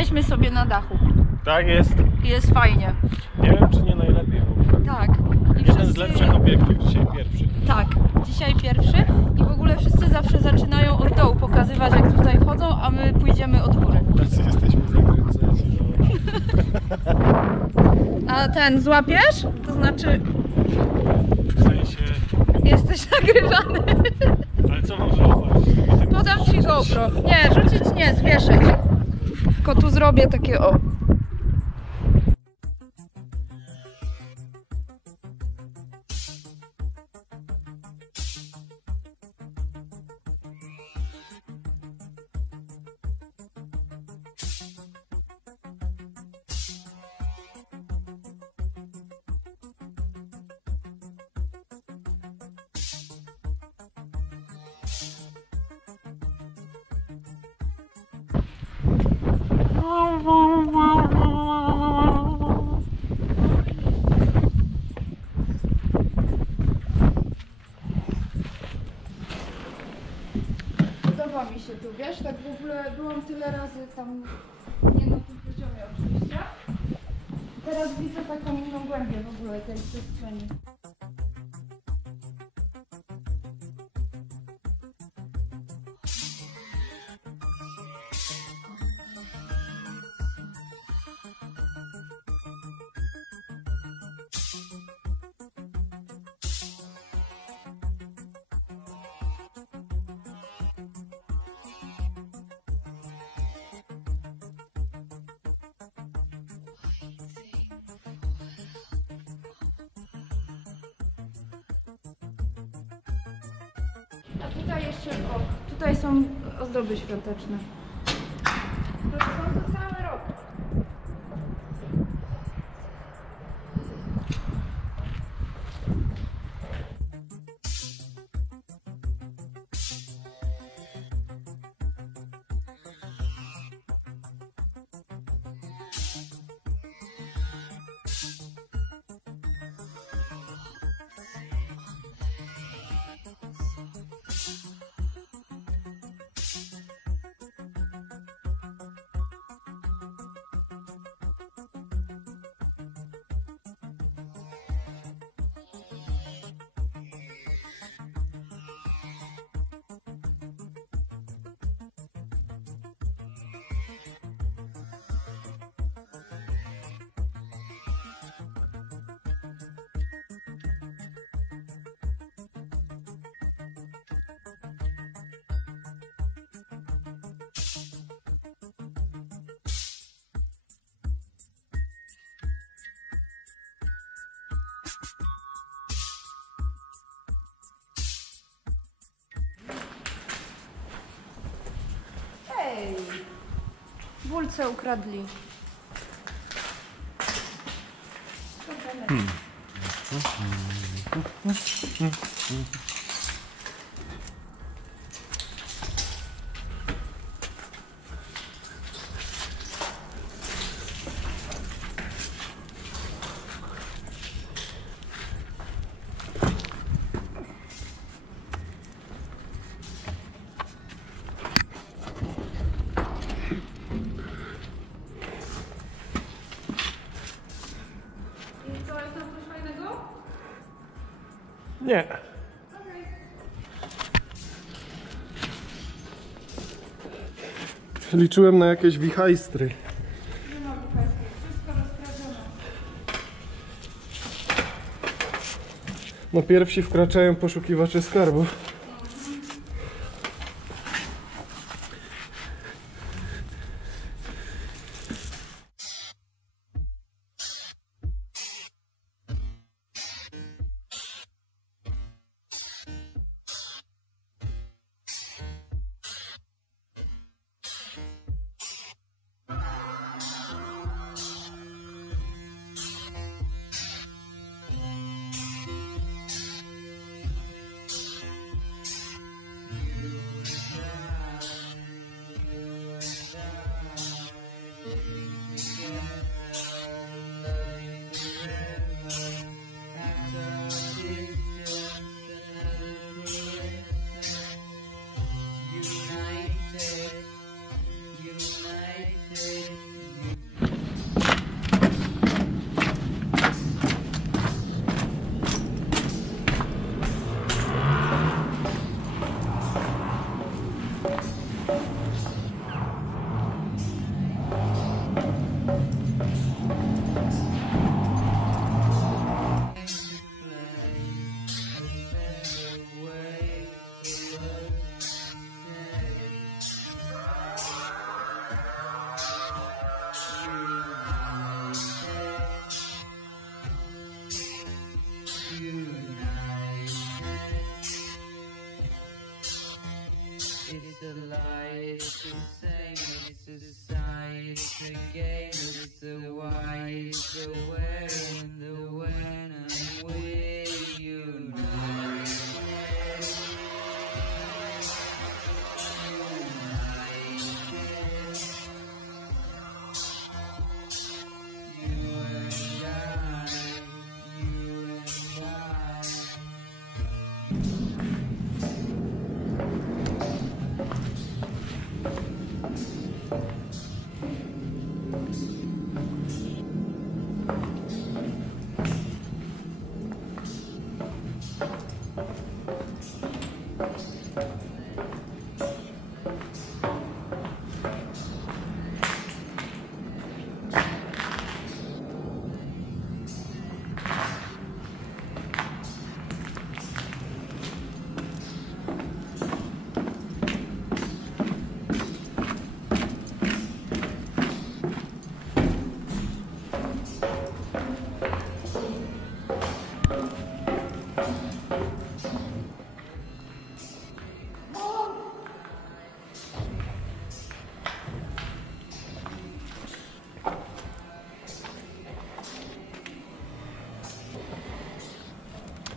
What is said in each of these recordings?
Jesteśmy sobie na dachu. Tak jest. Jest fajnie. Nie wiem, czy nie najlepiej w ogóle. Tak. I Jeden z lepszych obiektów, dzisiaj pierwszy. Tak, dzisiaj pierwszy i w ogóle wszyscy zawsze zaczynają od dołu pokazywać, jak tutaj chodzą, a my pójdziemy od góry. Tacy jesteśmy zakręceni. A ten złapiesz? To znaczy W sensie... jesteś nagrywany. Ale co mam żałować? Podam ci GoPro. Nie, rzucić nie, zwieszyć. Tylko tu zrobię takie o. Podoba mi się tu, wiesz, tak w ogóle byłam tyle razy tam, nie na tym poziomie oczywiście. Teraz widzę taką inną głębię w ogóle tej przestrzeni. A tutaj jeszcze, o, tutaj są ozdoby świąteczne. To są to cały rok. Ej! Bulce ukradli. I co, jest tam coś fajnego? Nie. Liczyłem na jakieś wichajstry. Nie ma bukajskiej, wszystko rozkradzione. No pierwsi wkraczają poszukiwacze skarbów. decide it's a game, it's the why, it's the where, and the when I'm with you now.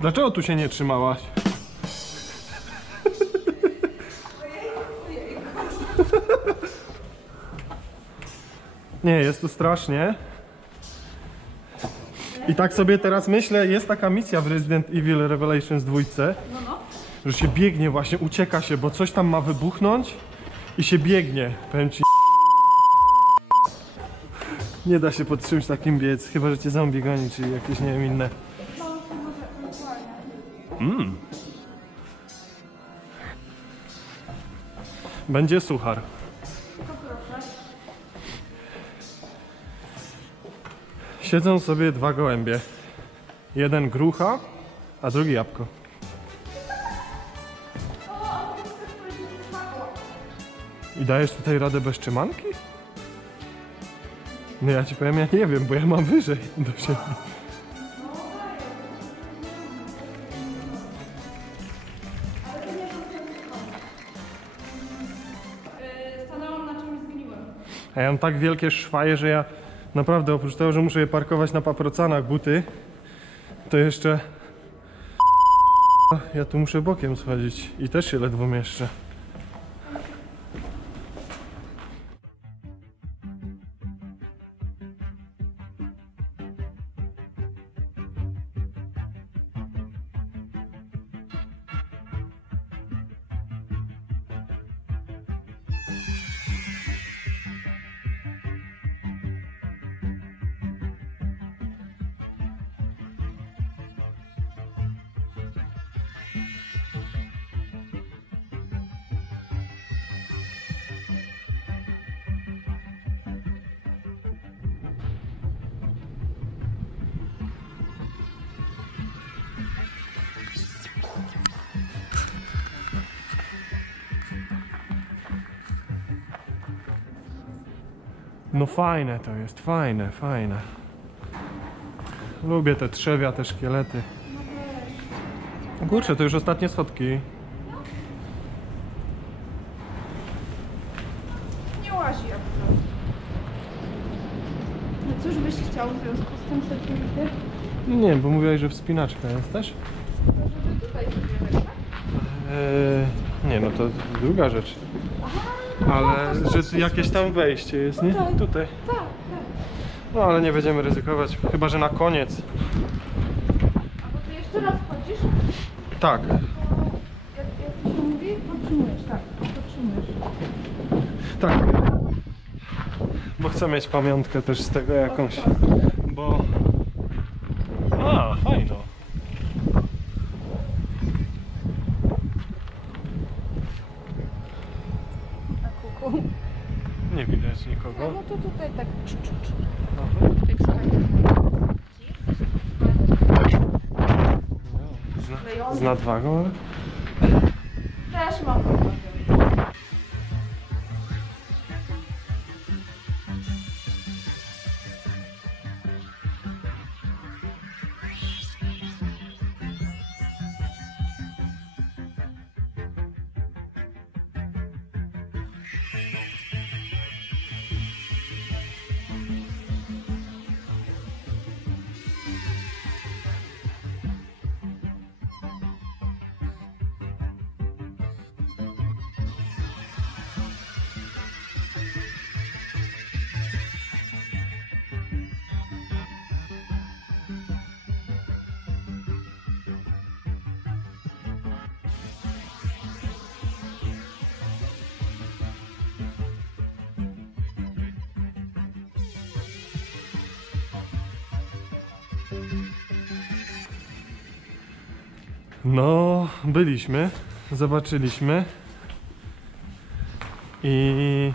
Dlaczego tu się nie trzymałaś? Nie, jest tu strasznie. I tak sobie teraz myślę, jest taka misja w Resident Evil Revelations 2, że się biegnie właśnie, ucieka się, bo coś tam ma wybuchnąć i się biegnie. Powiem ci, nie da się pod czymś takim biec, chyba że cię zombie goni, czy jakieś, nie wiem, inne. Będzie suchar. Siedzą sobie dwa gołębie. Jeden grucha, a drugi jabłko. I dajesz tutaj radę bez trzymanki? No ja ci powiem, ja nie wiem, bo ja mam wyżej do siebie. Stanęłam na czymś zgniłym. A ja mam tak wielkie szwaje, że ja naprawdę oprócz tego, że muszę je parkować na paprocanach buty, to jeszcze ja tu muszę bokiem schodzić i też się ledwo mieszczę. No fajne to jest, fajne, fajne. Lubię te trzewia, te szkielety. Kurczę, to już ostatnie schodki. Nie łazi akurat. No cóż byś chciał w związku z tym security? Nie, bo mówiłaś, że wspinaczka jest też? Żeby tutaj sobie tak? Nie, no to druga rzecz. Ale że jakieś tam wejście jest, nie? Tutaj. Tak, tak. No ale nie będziemy ryzykować, chyba że na koniec. A bo ty jeszcze raz chodzisz? Tak. Jak to się mówi? Podtrzymujesz, tak. Podtrzymujesz. Tak. Bo chcę mieć pamiątkę też z tego jakąś. Bo... A, fajno. Na kuku. Nie widać nikogo. No to tutaj tak. Aha. Z nadwagą, ale... Też mam problem. No, byliśmy, zobaczyliśmy i